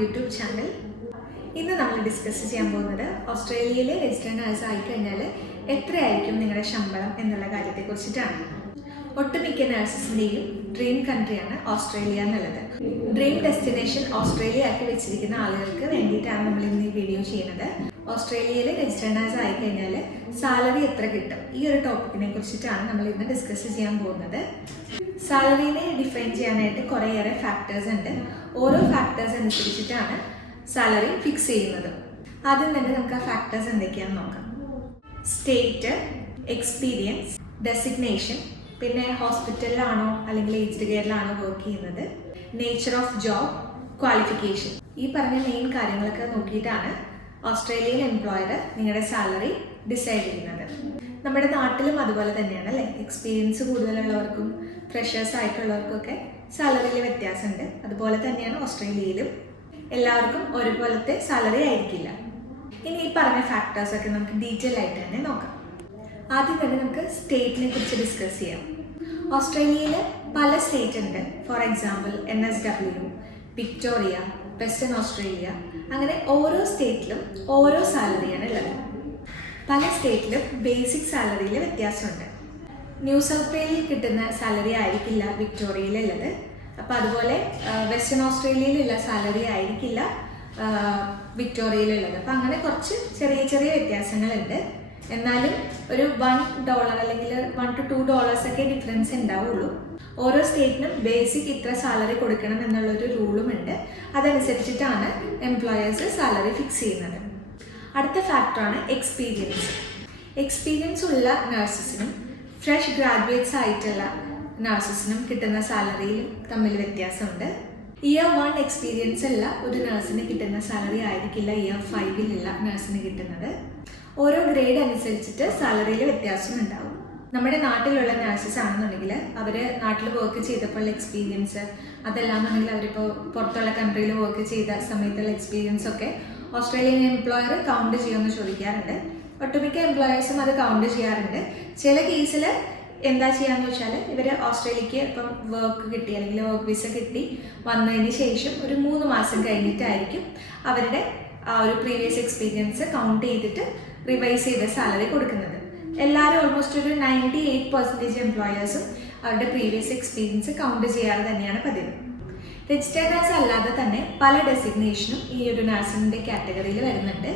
YouTube channel. ഇന്ന് നമ്മൾ discuss ചെയ്യാൻ പോകുന്നത് ഓസ്ട്രേലിയയിലെ രജിസ്റ്റേർഡ് നഴ്സ് ആയിക്കഴിഞ്ഞാൽ എത്രയായിരിക്കും നിങ്ങളുടെ ശമ്പളം എന്നുള്ള കാര്യത്തെക്കുറിച്ചിട്ടാണ്. ഒട്ടുമിക്ക നഴ്സസിൻ്റെയും ഡ്രീം കൺട്രിയാണ് ഓസ്ട്രേലിയ എന്നുള്ളത്. ഡ്രീം ഡെസ്റ്റിനേഷൻ ഓസ്ട്രേലിയ ആക്കി വെച്ചിരിക്കുന്ന ആളുകൾക്ക് വേണ്ടിയിട്ടാണ് നമ്മൾ ഇന്ന് ഈ വീഡിയോ ചെയ്യുന്നത്. ഓസ്ട്രേലിയയിലെ രജിസ്റ്റേർഡ് നഴ്സ് ആയിക്കഴിഞ്ഞാൽ സാലറി എത്ര കിട്ടും, ഈ ഒരു ടോപ്പിക്കിനെ കുറിച്ചിട്ടാണ് നമ്മൾ ഇന്ന് ഡിസ്കസ് ചെയ്യാൻ പോകുന്നത്. സാലറീനെ ഡിഫൈൻ ചെയ്യാനായിട്ട് കുറേയേറെ ഫാക്ടേഴ്സ് ഉണ്ട്. ഓരോ ഫാക്ടേഴ്സ് അനുസരിച്ചിട്ടാണ് സാലറി ഫിക്സ് ചെയ്യുന്നത്. ആദ്യം തന്നെ നമുക്ക് ആ ഫാക്ടേഴ്സ് എന്തൊക്കെയാണെന്ന് നോക്കാം. സ്റ്റേറ്റ്, എക്സ്പീരിയൻസ്, ഡെസിഗ്നേഷൻ, പിന്നെ ഹോസ്പിറ്റലിലാണോ അല്ലെങ്കിൽ ഏജ്ഡ് കെയറിലാണോ വർക്ക് ചെയ്യുന്നത്, നേച്ചർ ഓഫ് ജോബ്, ക്വാളിഫിക്കേഷൻ. ഈ പറഞ്ഞ മെയിൻ കാര്യങ്ങളൊക്കെ നോക്കിയിട്ടാണ് ഓസ്ട്രേലിയൻ എംപ്ലോയർ നിങ്ങളുടെ സാലറി ഡിസൈഡ് ചെയ്യുന്നത്. നമ്മുടെ നാട്ടിലും അതുപോലെ തന്നെയാണ് അല്ലേ. എക്സ്പീരിയൻസ് കൂടുതലുള്ളവർക്കും ഫ്രഷേഴ്സ് ആയിട്ടുള്ളവർക്കൊക്കെ സാലറിയിൽ വ്യത്യാസമുണ്ട്. അതുപോലെ തന്നെയാണ് ഓസ്ട്രേലിയയിലും. എല്ലാവർക്കും ഒരുപോലത്തെ സാലറി ആയിരിക്കില്ല. ഇനി ഈ പറഞ്ഞ ഫാക്ടേഴ്സൊക്കെ നമുക്ക് ഡീറ്റെയിൽ ആയിട്ട് തന്നെ നോക്കാം. ആദ്യം തന്നെ നമുക്ക് സ്റ്റേറ്റിനെ കുറിച്ച് ഡിസ്കസ് ചെയ്യാം. ഓസ്ട്രേലിയയിൽ പല സ്റ്റേറ്റ് ഉണ്ട്. For example NSW, Victoria, western Australia. അങ്ങനെ ഓരോ സ്റ്റേറ്റിലും ഓരോ സാലറിയാണ് ഉള്ളത്. പല സ്റ്റേറ്റിലും ബേസിക് സാലറിയിൽ വ്യത്യാസമുണ്ട്. ന്യൂ സൗത്ത് വെയിലിൽ കിട്ടുന്ന സാലറി ആയിരിക്കില്ല വിക്ടോറിയയിലുള്ളത്. അപ്പോൾ അതുപോലെ വെസ്റ്റേൺ ഓസ്ട്രേലിയയിലുള്ള സാലറി ആയിരിക്കില്ല വിക്ടോറിയയിലുള്ളത്. അപ്പോൾ അങ്ങനെ കുറച്ച് ചെറിയ ചെറിയ വ്യത്യാസങ്ങളുണ്ട്. എന്നാലും ഒരു $1 അല്ലെങ്കിൽ $1 to $2 ഒക്കെ ഡിഫറൻസ് ഉണ്ടാവുള്ളൂ. ഓരോ സ്റ്റേറ്റിനും ബേസിക് ഇത്ര സാലറി കൊടുക്കണം എന്നുള്ളൊരു റൂളും ഉണ്ട്. അതനുസരിച്ചിട്ടാണ് എംപ്ലോയേഴ്സ് സാലറി ഫിക്സ് ചെയ്യുന്നത്. അടുത്ത ഫാക്ടറാണ് എക്സ്പീരിയൻസ്. എക്സ്പീരിയൻസ് ഉള്ള നഴ്സസിനും ഫ്രഷ് ഗ്രാജുവേറ്റ്സ് ആയിട്ടുള്ള നഴ്സസിനും കിട്ടുന്ന സാലറിയിൽ തമ്മിൽ വ്യത്യാസമുണ്ട്. ഇയർ 1 എക്സ്പീരിയൻസ് ഉള്ള ഒരു നഴ്സിന് കിട്ടുന്ന സാലറി ആയിരിക്കില്ല ഇയർ 5 നഴ്സിന് കിട്ടുന്നത്. ഓരോ ഗ്രേഡ് അനുസരിച്ചിട്ട് സാലറിയിൽ വ്യത്യാസം ഉണ്ടാവും. നമ്മുടെ നാട്ടിലുള്ള നഴ്സസ് ആണെന്നുണ്ടെങ്കിൽ അവർ നാട്ടിൽ വർക്ക് ചെയ്തപ്പോഴുള്ള എക്സ്പീരിയൻസ്, അതല്ലാന്നുണ്ടെങ്കിൽ അവരിപ്പോൾ പുറത്തുള്ള കൺട്രിയിൽ വർക്ക് ചെയ്ത സമയത്തുള്ള എക്സ്പീരിയൻസ് ഒക്കെ ഓസ്ട്രേലിയൻ എംപ്ലോയർ കൗണ്ട് ചെയ്യുമെന്ന് ചോദിക്കാറുണ്ട്. ഒട്ടുമിക്ക എംപ്ലോയേഴ്സും അത് കൗണ്ട് ചെയ്യാറുണ്ട്. ചില കേസിൽ എന്താ ചെയ്യാന്ന് വെച്ചാൽ ഇവർ ഓസ്ട്രേലിയക്ക് ഇപ്പം വർക്ക് കിട്ടി അല്ലെങ്കിൽ വർക്ക് വിസ കിട്ടി വന്നതിന് ശേഷം ഒരു 3 മാസം കഴിഞ്ഞിട്ടായിരിക്കും അവരുടെ ആ ഒരു പ്രീവിയസ് എക്സ്പീരിയൻസ് കൗണ്ട് ചെയ്തിട്ട് റിവൈസ് ചെയ്ത സാലറി കൊടുക്കുന്നത്. എല്ലാവരും ഓൾമോസ്റ്റ് ഒരു 98% എംപ്ലോയേഴ്സും അവരുടെ പ്രീവിയസ് എക്സ്പീരിയൻസ് കൗണ്ട് ചെയ്യാറ് തന്നെയാണ് പതിവ്. രജിസ്റ്റേർഡ് നഴ്സ് അല്ലാതെ തന്നെ പല ഡെസിഗ്നേഷനും ഈ ഒരു നഴ്സിൻ്റെ കാറ്റഗറിയിൽ വരുന്നുണ്ട്.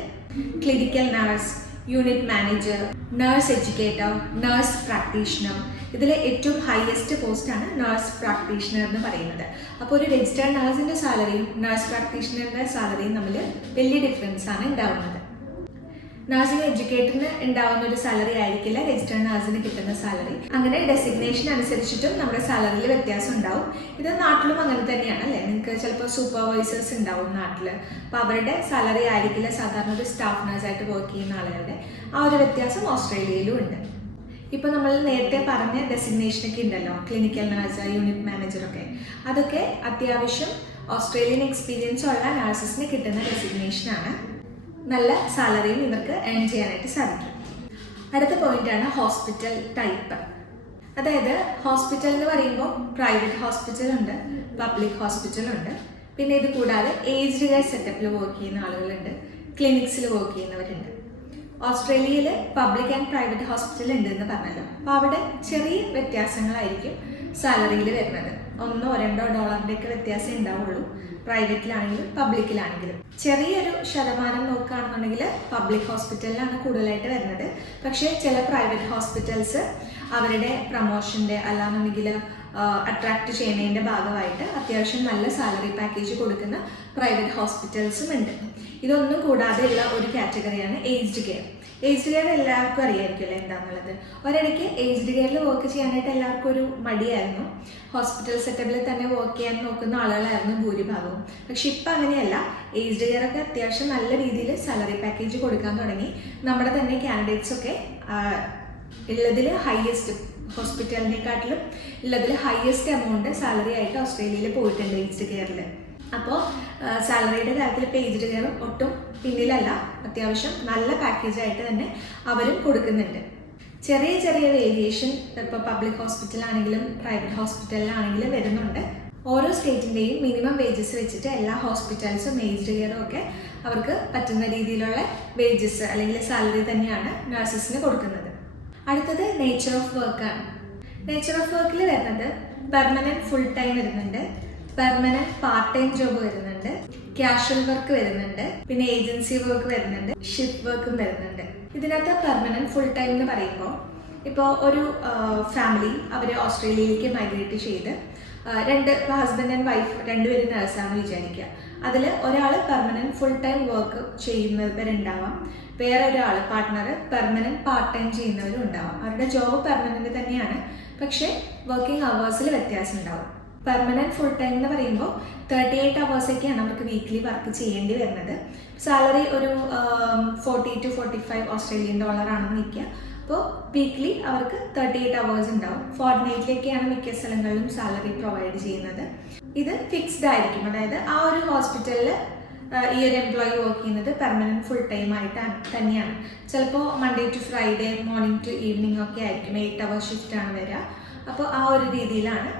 Clinical nurse, unit manager, nurse educator, nurse practitioner. ഇതിൽ ഏറ്റവും ഹയസ്റ്റ് പോസ്റ്റാണ് നഴ്സ് പ്രാക്ടീഷണർ എന്ന് പറയുന്നത്. അപ്പോൾ ഒരു രജിസ്റ്റേർഡ് നഴ്സിൻ്റെ സാലറിയും നഴ്സ് പ്രാക്ടീഷണറിൻ്റെ സാലറിയും തമ്മിൽ വലിയ ഡിഫറൻസ് ആണ് ഉണ്ടാവുന്നത്. നഴ്സിംഗ് എഡ്യൂക്കേറ്ററിന് ഉണ്ടാവുന്ന ഒരു സാലറി ആയിരിക്കില്ല രജിസ്റ്റേർഡ് നഴ്സിന് കിട്ടുന്ന സാലറി. അങ്ങനെ ഡെസിഗ്നേഷൻ അനുസരിച്ചിട്ടും നമ്മുടെ സാലറിയിൽ വ്യത്യാസം ഉണ്ടാവും. ഇത് നാട്ടിലും അങ്ങനെ തന്നെയാണ് അല്ലേ. നിങ്ങൾക്ക് ചിലപ്പോൾ സൂപ്പർവൈസേഴ്സ് ഉണ്ടാവും നാട്ടിൽ. അപ്പോൾ അവരുടെ സാലറി ആയിരിക്കില്ല സാധാരണ ഒരു സ്റ്റാഫ് നഴ്സായിട്ട് വർക്ക് ചെയ്യുന്ന ആളുകളുടെ. ആ ഒരു വ്യത്യാസം ഓസ്ട്രേലിയയിലും ഉണ്ട്. ഇപ്പോൾ നമ്മൾ നേരത്തെ പറഞ്ഞ ഡെസിഗ്നേഷനൊക്കെ ഉണ്ടല്ലോ, ക്ലിനിക്കൽ നഴ്സ്, യൂണിറ്റ് മാനേജറൊക്കെ. അതൊക്കെ അത്യാവശ്യം ഓസ്ട്രേലിയൻ എക്സ്പീരിയൻസ് ഉള്ള നഴ്സസിന് കിട്ടുന്ന ഡെസിഗ്നേഷനാണ്. നല്ല സാലറിയും ഇവർക്ക് ഏൺ ചെയ്യാനായിട്ട് സാധിക്കും. അടുത്ത പോയിന്റാണ് ഹോസ്പിറ്റൽ ടൈപ്പ്. അതായത് ഹോസ്പിറ്റൽ എന്ന് പറയുമ്പോൾ പ്രൈവറ്റ് ഹോസ്പിറ്റലുണ്ട്, പബ്ലിക് ഹോസ്പിറ്റലുണ്ട്. പിന്നെ ഇത് കൂടാതെ ഏജ്ഡ് കെയർ സെറ്റപ്പിൽ വർക്ക് ചെയ്യുന്ന ആളുകളുണ്ട്, ക്ലിനിക്സിൽ വർക്ക് ചെയ്യുന്നവരുണ്ട്. ഓസ്ട്രേലിയയിൽ പബ്ലിക് ആൻഡ് പ്രൈവറ്റ് ഹോസ്പിറ്റൽ ഉണ്ട് എന്ന് പറഞ്ഞല്ലോ. അപ്പോൾ അവിടെ ചെറിയ വ്യത്യാസങ്ങളായിരിക്കും സാലറിയിൽ വരുന്നത്. $1-2 ഒക്കെ വ്യത്യാസം ഉണ്ടാവുള്ളൂ പ്രൈവറ്റിലാണെങ്കിലും പബ്ലിക്കിലാണെങ്കിലും. ചെറിയൊരു ശതമാനം നോക്കുകയാണെന്നുണ്ടെങ്കിൽ പബ്ലിക് ഹോസ്പിറ്റലിലാണ് കൂടുതലായിട്ട് വരുന്നത്. പക്ഷേ ചില പ്രൈവറ്റ് ഹോസ്പിറ്റൽസ് അവരുടെ പ്രൊമോഷൻ്റെ അല്ലാന്നുണ്ടെങ്കിൽ അട്രാക്റ്റ് ചെയ്യുന്നതിൻ്റെ ഭാഗമായിട്ട് അത്യാവശ്യം നല്ല സാലറി പാക്കേജ് കൊടുക്കുന്ന പ്രൈവറ്റ് ഹോസ്പിറ്റൽസും ഉണ്ട്. ഇതൊന്നും കൂടാതെയുള്ള ഒരു കാറ്റഗറിയാണ് ഏജ്ഡ് കെയർ. ഏജ്ഡ് കെയർ എല്ലാവർക്കും അറിയായിരിക്കുമല്ലോ എന്താണെന്നുള്ളത്. ഒരിടയ്ക്ക് ഏജ്ഡ് കെയറിൽ വർക്ക് ചെയ്യാനായിട്ട് എല്ലാവർക്കും ഒരു മടിയായിരുന്നു. ഹോസ്പിറ്റൽ സെറ്റപ്പിൽ തന്നെ വർക്ക് ചെയ്യാൻ നോക്കുന്ന ആളുകളായിരുന്നു ഭൂരിഭാഗവും. പക്ഷെ ഇപ്പം അങ്ങനെയല്ല. ഏജ്ഡ് കെയർ ഒക്കെ അത്യാവശ്യം നല്ല രീതിയിൽ സാലറി പാക്കേജ് കൊടുക്കാൻ തുടങ്ങി. നമ്മുടെ തന്നെ കാൻഡിഡേറ്റ്സൊക്കെ ഉള്ളതിൽ ഹയസ്റ്റ്, ഹോസ്പിറ്റലിനെക്കാട്ടിലും ഉള്ളതിൽ ഹയസ്റ്റ് എമൗണ്ട് സാലറി ആയിട്ട് ഓസ്ട്രേലിയയിൽ പോയിട്ടുണ്ട് ഏജ്ഡ് കെയറിൽ. അപ്പോൾ സാലറിയുടെ കാര്യത്തിൽ ഇപ്പോൾ ഏജ്ഡ് കെയറും ഒട്ടും പിന്നിലല്ല. അത്യാവശ്യം നല്ല പാക്കേജായിട്ട് തന്നെ അവരും കൊടുക്കുന്നുണ്ട്. ചെറിയ ചെറിയ വേരിയേഷൻ ഇപ്പോൾ പബ്ലിക് ഹോസ്പിറ്റലാണെങ്കിലും പ്രൈവറ്റ് ഹോസ്പിറ്റലിലാണെങ്കിലും വരുന്നുണ്ട്. ഓരോ സ്റ്റേറ്റിൻ്റെയും മിനിമം വേജസ് വെച്ചിട്ട് എല്ലാ ഹോസ്പിറ്റൽസും ഏജ്ഡ് കെയറും ഒക്കെ അവർക്ക് പറ്റുന്ന രീതിയിലുള്ള വേജസ് അല്ലെങ്കിൽ സാലറി തന്നെയാണ് നഴ്സസിന് കൊടുക്കുന്നത്. അടുത്തത് നേച്ചർ ഓഫ് വർക്കാണ്. നേച്ചർ ഓഫ് വർക്കിൽ വരുന്നത് പെർമനൻറ്റ് ഫുൾ ടൈം വരുന്നുണ്ട്, പെർമനൻറ്റ് പാർട്ട് ടൈം ജോബ് വരുന്നുണ്ട്, കാഷ്വൽ വർക്ക് വരുന്നുണ്ട്, പിന്നെ ഏജൻസി വർക്ക് വരുന്നുണ്ട്, ഷിഫ്റ്റ് വർക്കും വരുന്നുണ്ട്. ഇതിനകത്ത് പെർമനൻറ്റ് ഫുൾ ടൈം എന്ന് പറയുമ്പോൾ ഇപ്പോൾ ഒരു ഫാമിലി അവർ ഓസ്ട്രേലിയയിലേക്ക് മൈഗ്രേറ്റ് ചെയ്ത് ഹസ്ബൻഡ് ആൻഡ് വൈഫ് രണ്ടുപേരും നഴ്സാണെന്ന് വിചാരിക്കുക. അതിൽ ഒരാൾ പെർമനൻറ്റ് ഫുൾ ടൈം വർക്ക് ചെയ്യുന്നവരുണ്ടാവാം, വേറെ ഒരാൾ പാർട്ട്ണർ പെർമനൻറ്റ് പാർട്ട് ടൈം ചെയ്യുന്നവരും ഉണ്ടാവാം. അവരുടെ ജോബ് പെർമനൻറ്റ് തന്നെയാണ്, പക്ഷേ വർക്കിംഗ് അവേഴ്സിൽ വ്യത്യാസം ഉണ്ടാവും. പെർമനൻറ്റ് ഫുൾ ടൈം എന്ന് പറയുമ്പോൾ 38 അവേഴ്സൊക്കെയാണ് അവർക്ക് വീക്ക്ലി വർക്ക് ചെയ്യേണ്ടി വരുന്നത്. സാലറി ഒരു 40 to 45 ഓസ്ട്രേലിയൻ ഡോളറാണെന്ന് വയ്ക്കുക. അപ്പോൾ വീക്ക്ലി അവർക്ക് 38 അവേഴ്സ് ഉണ്ടാവും. ഫോർട്ട്നൈറ്റിലേക്കാണ് മിക്ക സ്ഥലങ്ങളിലും സാലറി പ്രൊവൈഡ് ചെയ്യുന്നത്. ഇത് ഫിക്സ്ഡ് ആയിരിക്കും, അതായത് ആ ഒരു ഹോസ്പിറ്റലിൽ ഈ ഒരു എംപ്ലോയി വർക്ക് ചെയ്യുന്നത് പെർമനൻറ്റ് ഫുൾ ടൈം ആയിട്ട് തന്നെയാണ്. ചിലപ്പോൾ Monday to Friday morning to evening ഒക്കെ ആയിരിക്കും, 8 hour ഷിഫ്റ്റാണ് വരിക. അപ്പോൾ ആ ഒരു രീതിയിലാണ്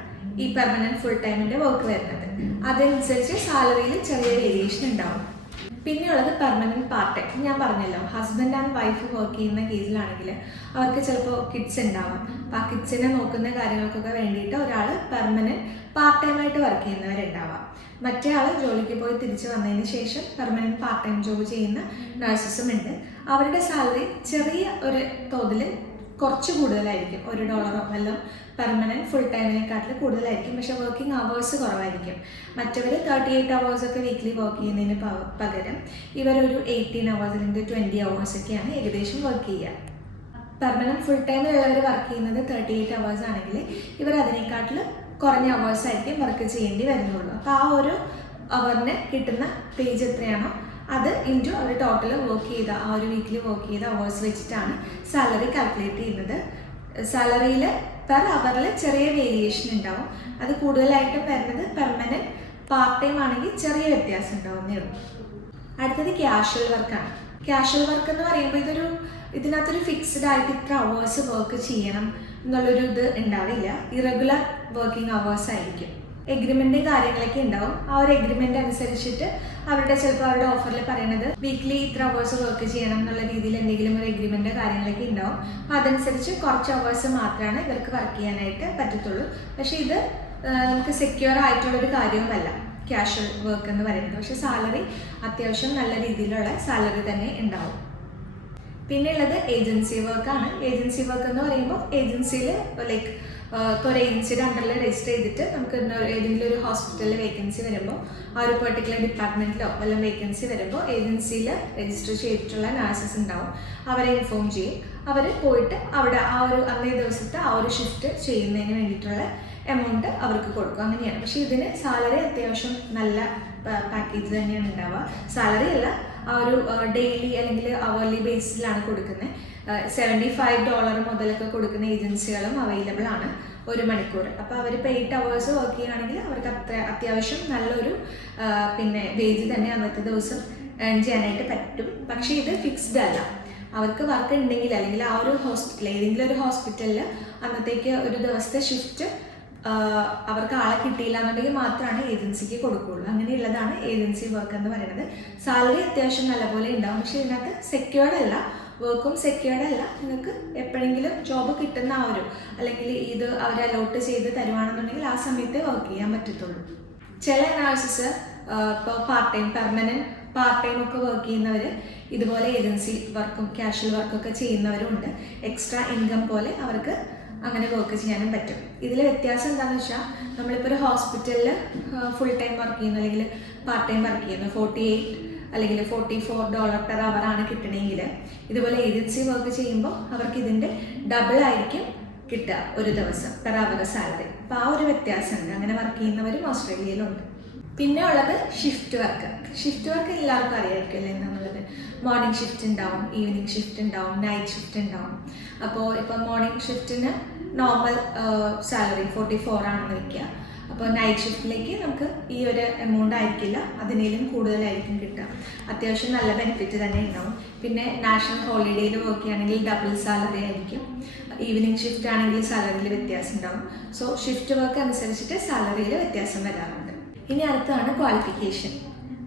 ഈ പെർമനൻറ്റ് ഫുൾ ടൈമിൻ്റെ വർക്ക് വരുന്നത്. അതനുസരിച്ച് സാലറിയിൽ ചെറിയ വേരിയേഷൻ ഉണ്ടാവും. പിന്നെയുള്ളത് പെർമനൻറ്റ് പാർട്ട് ടൈം. ഞാൻ പറഞ്ഞല്ലോ, ഹസ്ബൻഡ് ആൻഡ് വൈഫ് വർക്ക് ചെയ്യുന്ന കേസിലാണെങ്കിൽ അവർക്ക് ചിലപ്പോൾ കിഡ്സ് ഉണ്ടാവും. അപ്പോൾ ആ കിഡ്സിനെ നോക്കുന്ന കാര്യങ്ങൾക്കൊക്കെ വേണ്ടിയിട്ട് ഒരാൾ പെർമനൻറ്റ് പാർട്ട് ടൈമായിട്ട് വർക്ക് ചെയ്യുന്നവരുണ്ടാവാം. മറ്റേ ആൾ ജോലിക്ക് പോയി തിരിച്ച് വന്നതിന് ശേഷം പെർമനൻറ്റ് പാർട്ട് ടൈം ജോബ് ചെയ്യുന്ന നഴ്സസും ഉണ്ട്. അവരുടെ സാലറി ചെറിയ ഒരു തോതിൽ കുറച്ച് കൂടുതലായിരിക്കും, $1 വല്ലതും പെർമനൻറ്റ് ഫുൾ ടൈമിനെക്കാട്ടിൽ കൂടുതലായിരിക്കും. പക്ഷേ വർക്കിംഗ് അവേഴ്സ് കുറവായിരിക്കും. മറ്റവർ 38 അവേഴ്സൊക്കെ വീക്ക്ലി വർക്ക് ചെയ്യുന്നതിന് പകരം ഇവരൊരു 18 അവേഴ്സ് അല്ലെങ്കിൽ 20 അവേഴ്സൊക്കെയാണ് ഏകദേശം വർക്ക് ചെയ്യുക. പെർമനൻറ്റ് ഫുൾ ടൈമിലുള്ളവർ വർക്ക് ചെയ്യുന്നത് 38 അവേഴ്സ് ആണെങ്കിൽ ഇവർ അതിനേക്കാട്ടിൽ കുറഞ്ഞ അവേഴ്സ് ആയിരിക്കും വർക്ക് ചെയ്യേണ്ടി വരുന്നുള്ളൂ. അപ്പോൾ ആ ഒരു അവറിന് കിട്ടുന്ന പേജ് എത്രയാണോ അത് ഇൻറ്റു അവർ ടോട്ടൽ വർക്ക് ചെയ്ത ആ ഒരു വീക്കിൽ വർക്ക് ചെയ്ത അവേഴ്സ് വെച്ചിട്ടാണ് സാലറി കാൽക്കുലേറ്റ് ചെയ്യുന്നത്. സാലറിയിൽ പെർ അവറിൽ ചെറിയ വേരിയേഷൻ ഉണ്ടാവും. അത് കൂടുതലായിട്ടും വരുന്നത് പെർമനൻറ്റ് പാർട്ട് ടൈം ആണെങ്കിൽ ചെറിയ വ്യത്യാസം ഉണ്ടാവുന്നേ ഉള്ളൂ. അടുത്തത് ക്യാഷ്വൽ വർക്കാണ്. ക്യാഷ്വൽ വർക്ക് എന്ന് പറയുമ്പോൾ ഇതിനകത്തൊരു ഫിക്സ്ഡ് ആയിട്ട് ഇത്ര അവേഴ്സ് വർക്ക് ചെയ്യണം എന്നുള്ളൊരു ഇത് ഉണ്ടാവില്ല. ഇറഗുലർ വർക്കിംഗ് അവേഴ്സ് ആയിരിക്കും. എഗ്രിമെൻ്റ് കാര്യങ്ങളൊക്കെ ഉണ്ടാവും. ആ ഒരു എഗ്രിമെൻ്റ് അനുസരിച്ചിട്ട് ചിലപ്പോൾ അവരുടെ ഓഫറിൽ പറയുന്നത് വീക്ക്ലി ഇത്ര അവേഴ്സ് വർക്ക് ചെയ്യണം എന്നുള്ള രീതിയിൽ എന്തെങ്കിലും ഒരു എഗ്രിമെൻ്റ് കാര്യങ്ങളൊക്കെ ഉണ്ടാവും. അപ്പോൾ അതനുസരിച്ച് കുറച്ച് അവേഴ്സ് മാത്രമാണ് ഇവർക്ക് വർക്ക് ചെയ്യാനായിട്ട് പറ്റത്തുള്ളൂ. പക്ഷേ ഇത് നമുക്ക് സെക്യൂർ ആയിട്ടുള്ളൊരു കാര്യവുമല്ല ക്യാഷ്വൽ വർക്ക് എന്ന് പറയുന്നത്. പക്ഷേ സാലറി അത്യാവശ്യം നല്ല രീതിയിലുള്ള സാലറി തന്നെ ഉണ്ടാവും. പിന്നെയുള്ളത് ഏജൻസി വർക്കാണ്. ഏജൻസി വർക്ക് എന്ന് പറയുമ്പോൾ ഏജൻസിയിൽ ലൈക്ക് ഇപ്പോൾ ഒരു ഏജൻസിയുടെ അണ്ടറിൽ രജിസ്റ്റർ ചെയ്തിട്ട് നമുക്ക് ഏതെങ്കിലും ഒരു ഹോസ്പിറ്റലിൽ വേക്കൻസി വരുമ്പോൾ ആ ഒരു പെർട്ടിക്കുലർ ഡിപ്പാർട്ട്മെൻറ്റിലോ വല്ല വേക്കൻസി വരുമ്പോൾ ഏജൻസിയിൽ രജിസ്റ്റർ ചെയ്തിട്ടുള്ള നഴ്സസ് ഉണ്ടാവും. അവരെ ഇൻഫോം ചെയ്യും. അവർ പോയിട്ട് അവിടെ ആ ഒരു അന്നേ ദിവസത്തെ ആ ഒരു ഷിഫ്റ്റ് ചെയ്യുന്നതിന് വേണ്ടിയിട്ടുള്ള എമൗണ്ട് അവർക്ക് കൊടുക്കും. അങ്ങനെയാണ്. പക്ഷേ ഇതിന് സാലറി അത്യാവശ്യം നല്ല പാക്കേജ് തന്നെയാണ് ഉണ്ടാവുക. സാലറി അല്ല, ആ ഒരു ഡെയിലി അല്ലെങ്കിൽ അവർലി ബേസിസിലാണ് കൊടുക്കുന്നത്. $75 മുതലൊക്കെ കൊടുക്കുന്ന ഏജൻസികളും അവൈലബിൾ ആണ് ഒരു മണിക്കൂർ. അപ്പോൾ അവരിപ്പോൾ 8 അവേഴ്സ് വർക്ക് ചെയ്യുകയാണെങ്കിൽ അവർക്ക് അത്യാവശ്യം നല്ലൊരു വേജ് തന്നെ അന്നത്തെ ദിവസം ഏൺ ചെയ്യാനായിട്ട് പറ്റും. പക്ഷേ ഇത് ഫിക്സ്ഡ് അല്ല. അവർക്ക് വർക്ക് ഉണ്ടെങ്കിൽ അല്ലെങ്കിൽ ആ ഒരു ഏതെങ്കിലും ഒരു ഹോസ്പിറ്റലിൽ അന്നത്തേക്ക് ഒരു ദിവസത്തെ ഷിഫ്റ്റ് അവർക്ക് ആളെ കിട്ടിയില്ല എന്നുണ്ടെങ്കിൽ മാത്രമാണ് ഏജൻസിക്ക് കൊടുക്കുകയുള്ളൂ. അങ്ങനെയുള്ളതാണ് ഏജൻസി വർക്ക് എന്ന് പറയുന്നത്. സാലറി അത്യാവശ്യം നല്ലപോലെ ഉണ്ടാവും. പക്ഷേ ഇതിനകത്ത് സെക്യൂർഡ് അല്ല, വർക്കും സെക്യൂർഡ് അല്ല. നിങ്ങൾക്ക് എപ്പോഴെങ്കിലും ജോബ് കിട്ടുന്ന ആ ഒരു അല്ലെങ്കിൽ ഇത് അവർ അലോട്ട് ചെയ്ത് തരുവാണെന്നുണ്ടെങ്കിൽ ആ സമയത്ത് വർക്ക് ചെയ്യാൻ പറ്റത്തുള്ളൂ. ചില നഴ്സസ് ഇപ്പോൾ പെർമനൻറ്റ് പാർട്ട് ടൈം ഒക്കെ വർക്ക് ചെയ്യുന്നവർ ഇതുപോലെ ഏജൻസി വർക്കും ക്യാഷ്വൽ വർക്കൊക്കെ ചെയ്യുന്നവരുമുണ്ട്. എക്സ്ട്രാ ഇൻകം പോലെ അവർക്ക് അങ്ങനെ വർക്ക് ചെയ്യാനും പറ്റും. ഇതിൽ വ്യത്യാസം എന്താണെന്ന് വെച്ചാൽ നമ്മളിപ്പോൾ ഒരു ഹോസ്പിറ്റലിൽ ഫുൾ ടൈം വർക്ക് ചെയ്യുന്നു അല്ലെങ്കിൽ പാർട്ട് ടൈം വർക്ക് ചെയ്യുന്നു, 48 അല്ലെങ്കിൽ $44 പെർ അവർ ആണ് കിട്ടണമെങ്കിൽ ഇതുപോലെ ഏജൻസി വർക്ക് ചെയ്യുമ്പോൾ അവർക്ക് ഇതിൻ്റെ ഡബിൾ ആയിരിക്കും കിട്ടുക ഒരു ദിവസം പെർ അവർ സാലറി. അപ്പോൾ ആ ഒരു വ്യത്യാസമുണ്ട്. അങ്ങനെ വർക്ക് ചെയ്യുന്നവരും ഓസ്ട്രേലിയയിലുണ്ട്. പിന്നെ ഉള്ളത് ഷിഫ്റ്റ് വർക്ക്. ഷിഫ്റ്റ് വർക്ക് എല്ലാവർക്കും അറിയാമായിരിക്കുമല്ലോ എന്താണെന്നുള്ളത്. മോർണിംഗ് ഷിഫ്റ്റ് ഉണ്ടാവും, ഈവനിങ് ഷിഫ്റ്റ് ഉണ്ടാവും, നൈറ്റ് ഷിഫ്റ്റ് ഉണ്ടാവും. അപ്പോൾ ഇപ്പം മോർണിംഗ് ഷിഫ്റ്റിന് നോർമൽ സാലറി 44 ആണെന്ന് വയ്ക്കുക. അപ്പോൾ നൈറ്റ് ഷിഫ്റ്റിലേക്ക് നമുക്ക് ഈ ഒരു എമൗണ്ട് ആയിരിക്കില്ല, അതിനേലും കൂടുതലായിരിക്കും കിട്ടുക. അത്യാവശ്യം നല്ല ബെനിഫിറ്റ് തന്നെ ഉണ്ടാവും. പിന്നെ നാഷണൽ ഹോളിഡേയിൽ വർക്ക് ചെയ്യുകയാണെങ്കിൽ ഡബിൾ സാലറി ആയിരിക്കും. ഈവനിങ് ഷിഫ്റ്റ് ആണെങ്കിൽ സാലറിയിൽ വ്യത്യാസം ഉണ്ടാവും. സോ ഷിഫ്റ്റ് വർക്ക് അനുസരിച്ചിട്ട് സാലറിയിൽ വ്യത്യാസം വരാറുണ്ട്. ഇനി അടുത്താണ് ക്വാളിഫിക്കേഷൻ.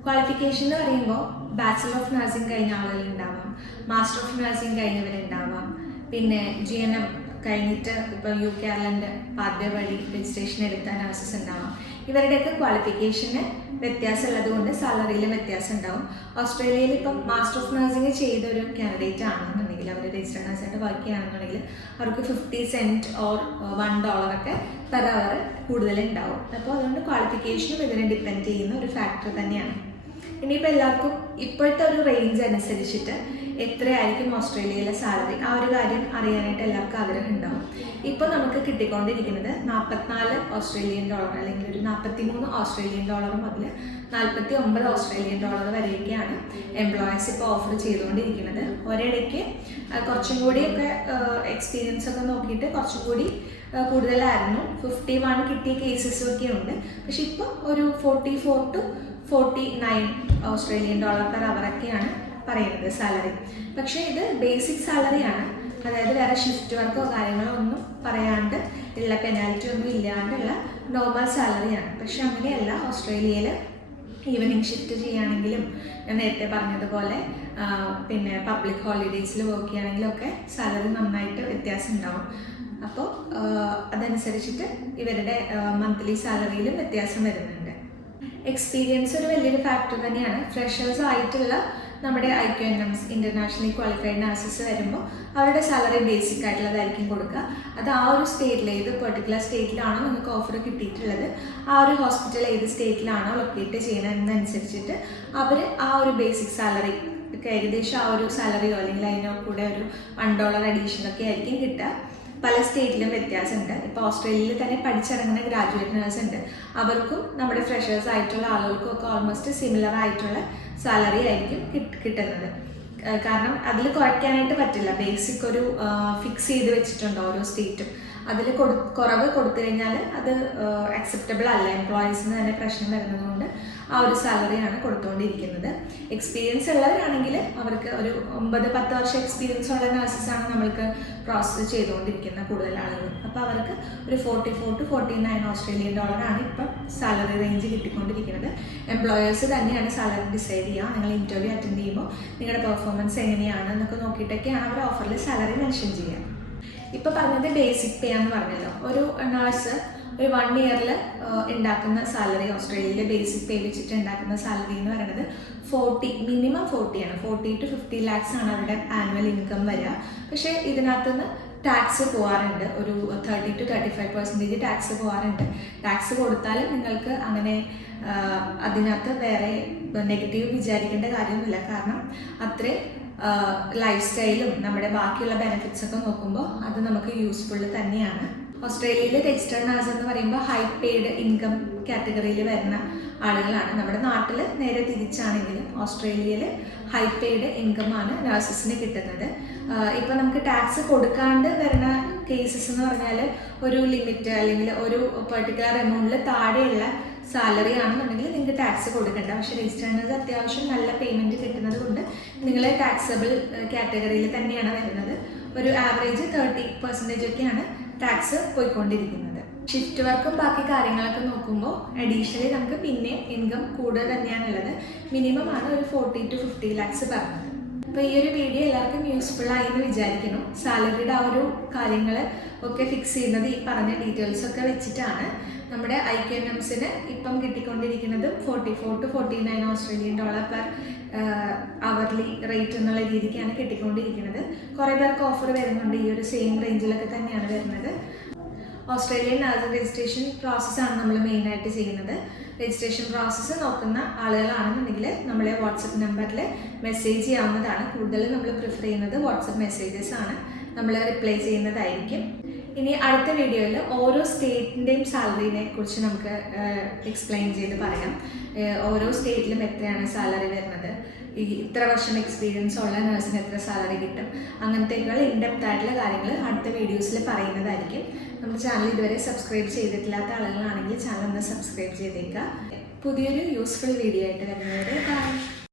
ക്വാളിഫിക്കേഷൻ എന്ന് പറയുമ്പോൾ ബാച്ചിലർ ഓഫ് നഴ്സിംഗ് കഴിഞ്ഞ ആളുകളുണ്ടാവാം, മാസ്റ്റർ ഓഫ് നഴ്സിംഗ് കഴിഞ്ഞവരുണ്ടാവാം, പിന്നെ GNM കഴിഞ്ഞിട്ട് ഇപ്പോൾ UK അയർലൻഡ് പാത്വേ വഴി രജിസ്ട്രേഷൻ എടുത്ത നഴ്സസ് ഉണ്ടാവാം. ഇവരുടെയൊക്കെ ക്വാളിഫിക്കേഷന് വ്യത്യാസം ഉള്ളത് കൊണ്ട് സാലറിയിലും വ്യത്യാസം ഉണ്ടാവും. ഓസ്ട്രേലിയയിൽ ഇപ്പം മാസ്റ്റർ ഓഫ് നഴ്സിംഗ് ചെയ്ത ഒരു കാൻഡിഡേറ്റ് ആണെന്നുണ്ടെങ്കിൽ, അവർ രജിസ്റ്റേർഡ് നഴ്സായിട്ട് വർക്ക് ചെയ്യുകയാണെന്നുണ്ടെങ്കിൽ അവർക്ക് 50 സെൻറ്റ് ഓർ $1 ഒക്കെ പെർ അവർ കൂടുതലുണ്ടാവും. അപ്പോൾ അതുകൊണ്ട് ക്വാളിഫിക്കേഷനും ഇതിനെ ഡിപ്പെൻഡ് ചെയ്യുന്ന ഒരു ഫാക്ടർ തന്നെയാണ്. ഇനിയിപ്പോൾ എല്ലാവർക്കും ഇപ്പോഴത്തെ ഒരു റേഞ്ച് അനുസരിച്ചിട്ട് എത്രയായിരിക്കും ഓസ്ട്രേലിയയിലെ സാലറി, ആ ഒരു കാര്യം അറിയാനായിട്ട് എല്ലാവർക്കും ആഗ്രഹം ഉണ്ടാവും. ഇപ്പോൾ നമുക്ക് കിട്ടിക്കൊണ്ടിരിക്കുന്നത് 44 ഓസ്ട്രേലിയൻ ഡോളർ അല്ലെങ്കിൽ ഒരു 43 ഓസ്ട്രേലിയൻ ഡോളർ മുതൽ 49 ഓസ്ട്രേലിയൻ ഡോളർ വരെയൊക്കെയാണ് എംപ്ലോയേഴ്സ് ഇപ്പോൾ ഓഫർ ചെയ്തുകൊണ്ടിരിക്കുന്നത്. ഒരിടയ്ക്ക് കുറച്ചും കൂടിയൊക്കെ എക്സ്പീരിയൻസ് ഒക്കെ നോക്കിയിട്ട് കുറച്ചും കൂടി കൂടുതലായിരുന്നു, 51 കിട്ടിയ കേസസും ഒക്കെ ഉണ്ട്. പക്ഷെ ഇപ്പോൾ ഒരു 44 to 49 ഓസ്ട്രേലിയൻ ഡോളർ പെർ അവറൊക്കെയാണ് പറയുന്നത് സാലറി. പക്ഷേ ഇത് ബേസിക് സാലറിയാണ്, അതായത് വേറെ ഷിഫ്റ്റ് വർക്കോ കാര്യങ്ങളോ ഒന്നും പറയാണ്ട് ഉള്ള പെനാൽറ്റി ഒന്നും ഇല്ലാണ്ടുള്ള നോർമൽ സാലറിയാണ്. പക്ഷെ അങ്ങനെയല്ല, ഓസ്ട്രേലിയയിൽ ഈവനിങ് ഷിഫ്റ്റ് ചെയ്യുകയാണെങ്കിലും ഞാൻ നേരത്തെ പറഞ്ഞതുപോലെ പിന്നെ പബ്ലിക് ഹോളിഡേയ്സിൽ വർക്ക് ചെയ്യുകയാണെങ്കിലും ഒക്കെ സാലറി നന്നായിട്ട് വ്യത്യാസം ഉണ്ടാവും. അപ്പോൾ അതനുസരിച്ചിട്ട് ഇവരുടെ മന്ത്ലി സാലറിയിലും വ്യത്യാസം വരുന്നുണ്ട്. എക്സ്പീരിയൻസ് ഒരു വലിയൊരു ഫാക്ടർ തന്നെയാണ്. ഫ്രഷേഴ്സ് ആയിട്ടുള്ള നമ്മുടെ IQNMs ഇൻ്റർനാഷണലി ക്വാളിഫൈഡ് നഴ്സസ് വരുമ്പോൾ അവരുടെ സാലറി ബേസിക് ആയിട്ടുള്ളതായിരിക്കും കൊടുക്കുക. അത് ആ ഒരു സ്റ്റേറ്റിൽ, ഏത് പെർട്ടിക്കുലർ സ്റ്റേറ്റിലാണോ നിങ്ങൾക്ക് ഓഫർ കിട്ടിയിട്ടുള്ളത്, ആ ഒരു ഹോസ്പിറ്റൽ ഏത് സ്റ്റേറ്റിലാണോ ലൊക്കേറ്റ് ചെയ്യുന്നതെന്നനുസരിച്ചിട്ട് അവർ ആ ഒരു ബേസിക് സാലറി ഒക്കെ ഏകദേശം ആ ഒരു സാലറിയോ അല്ലെങ്കിൽ അതിനോ കൂടെ ഒരു $1 അഡീഷനൊക്കെ ആയിരിക്കും കിട്ടുക. പല സ്റ്റേറ്റിലും വ്യത്യാസമുണ്ട്. ഇപ്പോൾ ഓസ്ട്രേലിയയിൽ തന്നെ പഠിച്ചിറങ്ങുന്ന ഗ്രാജുവേറ്റ് നേഴ്സ് ഉണ്ട്, അവർക്കും നമ്മുടെ ഫ്രഷേഴ്സ് ആയിട്ടുള്ള ആളുകൾക്കും ഒക്കെ ഓൾമോസ്റ്റ് സിമിലർ ആയിട്ടുള്ള സാലറി ആയിരിക്കും കിട്ടുന്നത്. കാരണം അതിൽ കുറയ്ക്കാനായിട്ട് പറ്റില്ല. ബേസിക് ഒരു ഫിക്സ് ചെയ്ത് വെച്ചിട്ടുണ്ട് ഓരോ സ്റ്റേറ്റും. അതിൽ കുറവ് കൊടുത്തു കഴിഞ്ഞാൽ അത് അക്സെപ്റ്റബിൾ അല്ല, എംപ്ലോയീസിന് തന്നെ പ്രശ്നം വരുന്നതുകൊണ്ട് ആ ഒരു സാലറിയാണ് കൊടുത്തുകൊണ്ടിരിക്കുന്നത്. എക്സ്പീരിയൻസ് ഉള്ളവരാണെങ്കിൽ അവർക്ക് ഒരു 9-10 വർഷം എക്സ്പീരിയൻസ് ഉള്ള നഴ്സസാണ് നമ്മൾക്ക് പ്രോസസ്സ് ചെയ്തുകൊണ്ടിരിക്കുന്ന കൂടുതൽ ആളുകൾ. അപ്പോൾ അവർക്ക് ഒരു 44 to 49 ഓസ്ട്രേലിയൻ ഡോളറാണ് ഇപ്പം സാലറി റേഞ്ച് കിട്ടിക്കൊണ്ടിരിക്കുന്നത്. എംപ്ലോയേഴ്സ് തന്നെയാണ് സാലറി ഡിസൈഡ് ചെയ്യുക. നിങ്ങൾ ഇൻ്റർവ്യൂ അറ്റൻഡ് ചെയ്യുമ്പോൾ നിങ്ങളുടെ പെർഫോമൻസ് എങ്ങനെയാണ് എന്നൊക്കെ നോക്കിയിട്ടൊക്കെയാണ് അവർ ഓഫറിൽ സാലറി മെൻഷൻ ചെയ്യുക. ഇപ്പോൾ പറഞ്ഞത് ബേസിക് പേ എന്ന് പറഞ്ഞല്ലോ. ഒരു നഴ്സ് ഒരു 1 ഇയറിൽ ഉണ്ടാക്കുന്ന സാലറി, ഓസ്ട്രേലിയയിലെ ബേസിക് പേ വെച്ചിട്ട് ഉണ്ടാക്കുന്ന സാലറി എന്ന് പറയുന്നത് മിനിമം 40 ആണ്. 40 to 50 lakhs ആണ് അവരുടെ ആനുവൽ ഇൻകം വരിക. പക്ഷേ ഇതിനകത്തുനിന്ന് ടാക്സ് പോകാറുണ്ട്, ഒരു 30 to 35% ടാക്സ് പോകാറുണ്ട്. ടാക്സ് കൊടുത്താലും നിങ്ങൾക്ക് അങ്ങനെ അതിനകത്ത് വേറെ നെഗറ്റീവ് വിചാരിക്കേണ്ട കാര്യമൊന്നുമില്ല. കാരണം അത്രയും ലൈഫ് സ്റ്റൈലും നമ്മുടെ ബാക്കിയുള്ള ബെനിഫിറ്റ്സ് ഒക്കെ നോക്കുമ്പോൾ അത് നമുക്ക് യൂസ്ഫുൾ തന്നെയാണ്. ഓസ്ട്രേലിയയിൽ രജിസ്റ്റേർഡ് നഴ്സ് എന്ന് പറയുമ്പോൾ ഹൈ പെയ്ഡ് ഇൻകം കാറ്റഗറിയിൽ വരുന്ന ആളുകളാണ്. നമ്മുടെ നാട്ടിൽ നേരെ തിരിച്ചാണെങ്കിലും ഓസ്ട്രേലിയയിൽ ഹൈ പെയ്ഡ് ഇൻകമാണ് നഴ്സസിന് കിട്ടുന്നത്. ഇപ്പം നമുക്ക് ടാക്സ് കൊടുക്കാണ്ട് വരുന്ന കേസസ് എന്ന് പറഞ്ഞാൽ ഒരു ലിമിറ്റ് അല്ലെങ്കിൽ ഒരു പെർട്ടിക്കുലർ എമൗണ്ടിൽ താഴെയുള്ള സാലറി ആണെന്നുണ്ടെങ്കിൽ നിങ്ങൾക്ക് ടാക്സ് കൊടുക്കണ്ട. പക്ഷേ രജിസ്റ്റേർഡ് നഴ്സ് അത്യാവശ്യം നല്ല പേയ്മെൻറ്റ് കിട്ടുന്നത് കൊണ്ട് നിങ്ങൾ ടാക്സബിൾ കാറ്റഗറിയിൽ തന്നെയാണ് വരുന്നത്. ഒരു ആവറേജ് 30% ഒക്കെയാണ് ടാക്സ് പോയിക്കൊണ്ടിരിക്കുന്നത്. ഷിഫ്റ്റ് വർക്കും ബാക്കി കാര്യങ്ങളൊക്കെ നോക്കുമ്പോൾ അഡീഷണലി നമുക്ക് പിന്നെ ഇൻകം കൂടുതൽ തന്നെയാണുള്ളത്. മിനിമം ആണ് ഒരു 40 to 50 lakhs പറഞ്ഞത്. അപ്പോൾ ഈ ഒരു വീഡിയോ എല്ലാവർക്കും യൂസ്ഫുൾ ആയി എന്ന് വിചാരിക്കുന്നു. സാലറിയുടെ ആ ഒരു കാര്യങ്ങൾ ഒക്കെ ഫിക്സ് ചെയ്യുന്നത് ഈ പറഞ്ഞ ഡീറ്റെയിൽസ് ഒക്കെ വെച്ചിട്ടാണ്. നമ്മുടെ IQNMസിന് ഇപ്പം കിട്ടിക്കൊണ്ടിരിക്കുന്നത് 44 to 49 Australian dollar per hourly rate എന്നുള്ള രീതിക്കാണ് കിട്ടിക്കൊണ്ടിരിക്കുന്നത്. കുറേ പേർക്ക് ഓഫർ വരുന്നുണ്ട് ഈ ഒരു സെയിം റേഞ്ചിലൊക്കെ തന്നെയാണ് വരുന്നത്. ഓസ്ട്രേലിയൻ നഴ്സിംഗ് രജിസ്ട്രേഷൻ പ്രോസസ്സാണ് നമ്മൾ മെയിനായിട്ട് ചെയ്യുന്നത്. രജിസ്ട്രേഷൻ പ്രോസസ്സ് നോക്കുന്ന ആളുകളാണെന്നുണ്ടെങ്കിൽ നമ്മളെ വാട്സപ്പ് നമ്പറിൽ മെസ്സേജ് ചെയ്യാവുന്നതാണ്. കൂടുതൽ നമ്മൾ പ്രിഫർ ചെയ്യുന്നത് വാട്സപ്പ് മെസ്സേജസ് ആണ്, നമ്മൾ റിപ്ലൈ ചെയ്യുന്നതായിരിക്കും. ഇനി അടുത്ത വീഡിയോയിൽ ഓരോ സ്റ്റേറ്റിൻ്റെയും സാലറിനെ കുറിച്ച് നമുക്ക് എക്സ്പ്ലെയിൻ ചെയ്ത് പറയാം. ഓരോ സ്റ്റേറ്റിലും എത്രയാണ് സാലറി വരുന്നത്, ഈ ഇത്ര വർഷം എക്സ്പീരിയൻസ് ഉള്ള നഴ്സിന് എത്ര സാലറി കിട്ടും, അങ്ങനത്തേക്കുള്ള ഇൻഡെപ്ത് ആയിട്ടുള്ള കാര്യങ്ങൾ അടുത്ത വീഡിയോസിൽ പറയുന്നതായിരിക്കും. നമ്മുടെ ചാനൽ ഇതുവരെ സബ്സ്ക്രൈബ് ചെയ്തിട്ടില്ലാത്ത ആളുകളാണെങ്കിൽ ചാനൽ ഒന്ന് സബ്സ്ക്രൈബ് ചെയ്തേക്കുക. പുതിയൊരു യൂസ്ഫുൾ വീഡിയോ ആയിട്ട് വരുന്നവരെ ബൈ.